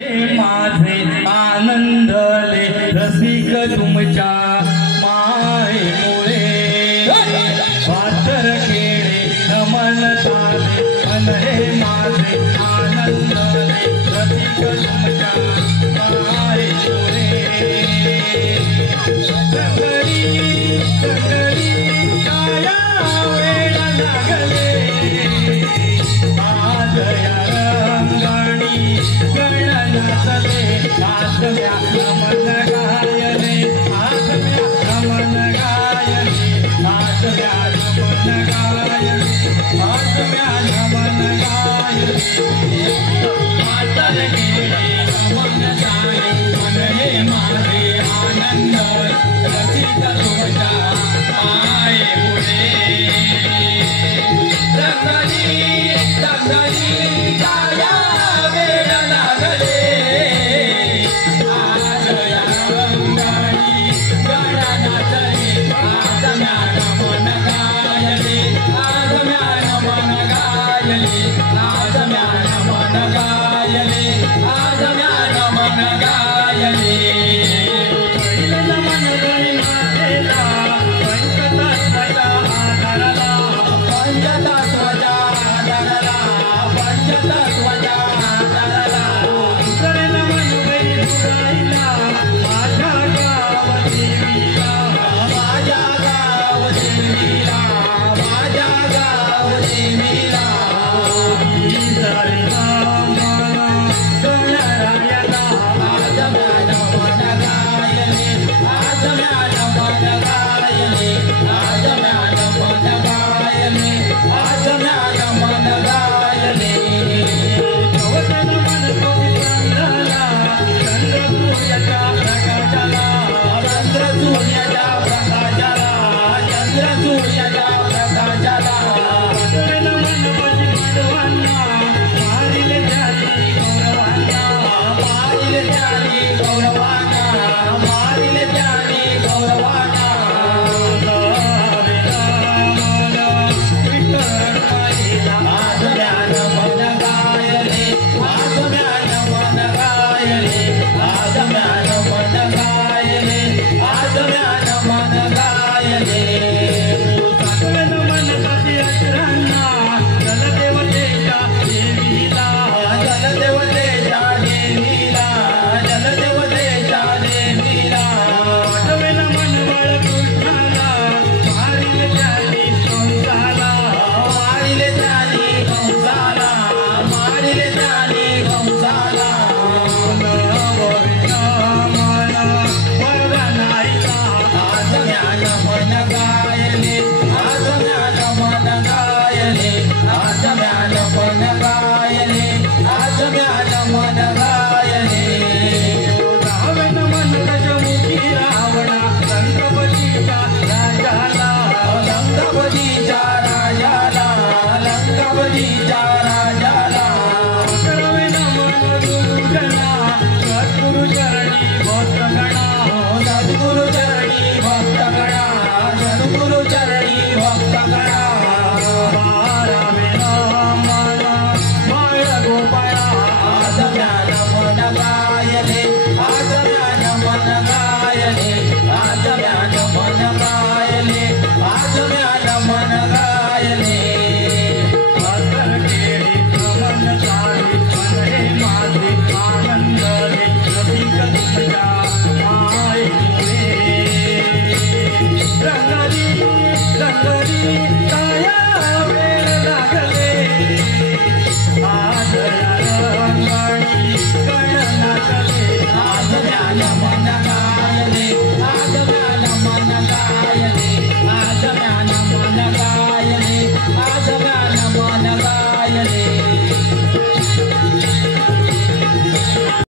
माझे आनंदले रसिक तुमच्या मायेमुळे पातर खेळे नमन ताले अनहे माझे आनंदले रसिक तुमच्या मायेमुळे सगळी काया वेळ लागले आज या रंगणी आसम्या नमन गायले आसम्या नमन गायले आसम्या नमन गायले आसम्या नमन गायले पातर खेळे नमन ताले अनहे माझे आनंद रसिक तुमच्या मायेमुळे रंगणी काया वेळ लागले गौरव